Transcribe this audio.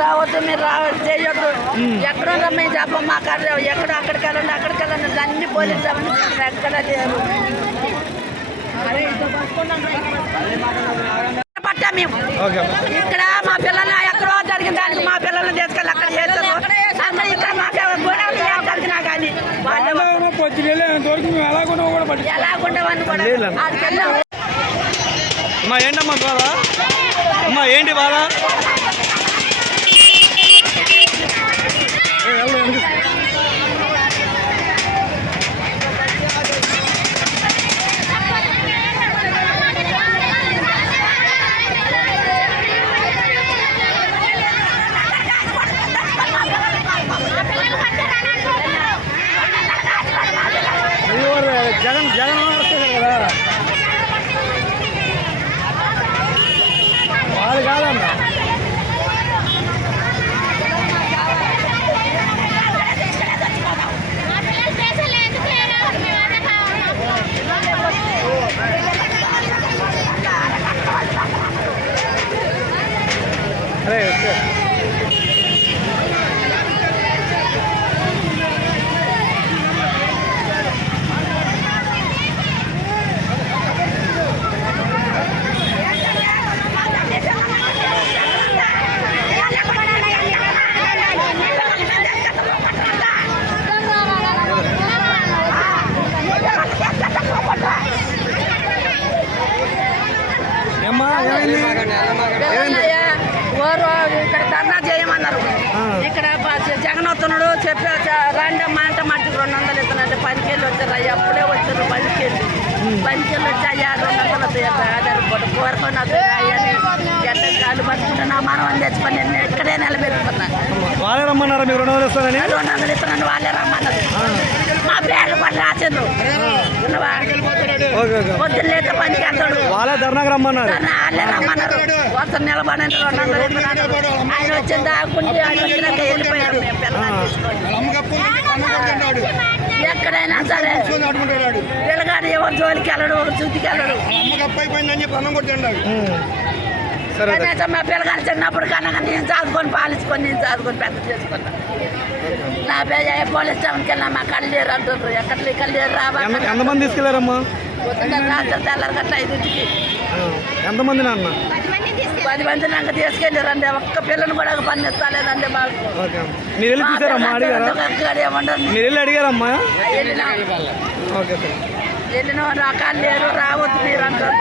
రావద్దు మీరు రావద్దు చేయొద్దు. ఎక్కడ మేము చెప్పం మా కాడ ఎక్కడ అక్కడికి వెళ్ళండి అక్కడికి వెళ్ళండి. అన్ని పోలీసు ఎక్కడ లేరు. పట్టా మేము. ఇక్కడ మేము ఎలాగున్నా కూడా ఏంటమ్మా బాధ జగన్ జగన్ వస్తారు కదా వాళ్ళు కాదమ్మా అరే ఓకే. ఆ. ఇక్కడ జగన్ వస్తున్నాడు చెప్పా రండి అమ్మా అంటే మట్టికి రెండు వందలు ఇస్తున్నాడు. పనికెళ్ళి వచ్చారు అయ్యా అప్పుడే వచ్చారు పనికెళ్ళి పనికెళ్ళి వచ్చి అయ్యా రెండు వందలు కూడా కోరుకొని వస్తారు అయ్యని గట్ట కాలు పట్టుకుంటే నా మనం తెచ్చుకొని నేను ఇక్కడే నిలబెట్టుకున్నా. వాళ్ళే రమ్మన్నారా మీరు రెండు వందలు ఇస్తారని? రెండు వందలు ఇస్తున్నాను వాళ్ళే రమ్మన్నారు. మా పేర్లు కూడా రాసిండ్రు. ఓకే పొద్దున్నేస్తే పనికి వెళ్తాడు. వాళ్ళే ధర్నాకి రమ్మన్నారు. వాళ్ళే వస్తారు ఇస్తున్నారు ఆయన వచ్చింది దాక్కుంటే ఆయన వచ్చినాక వెళ్ళిపోయారు. మేము పిల్లగాన్ని తీసుకొని. ఎక్కడైనా సరే పిల్లగాడు ఎవరు జోలికి వెళ్ళడు వెళ్ళడు. ఉమ్. సరే అదే. కనీసం మా పిల్లగాని చిన్నప్పుడు కనుక నేను చదువుకొని పాలించుకొని నేను చదువుకొని పెద్ద చేసుకున్నా. నా పోలీస్ స్టేషన్కి వెళ్ళినా మా కళ్ళు లేరు అంటుండ్రు. ఎక్కడ కళ్ళు లేరు రాబా ఎంత ఎంతమంది తీసుకెళ్ళారమ్మా? పొద్దున్న ఎంతమంది నాన్న? పది మంది నాకు తీసుకెళ్ళారండి. ఒక్క పిల్లని కూడా పని ఇస్తాలేదండి మీరు వెళ్ళి చూసారమ్మా మీరు అడిగారమ్మా? ఓకే వెళ్ళిన రకాలు లేరు రావద్దు మీరు అంటారు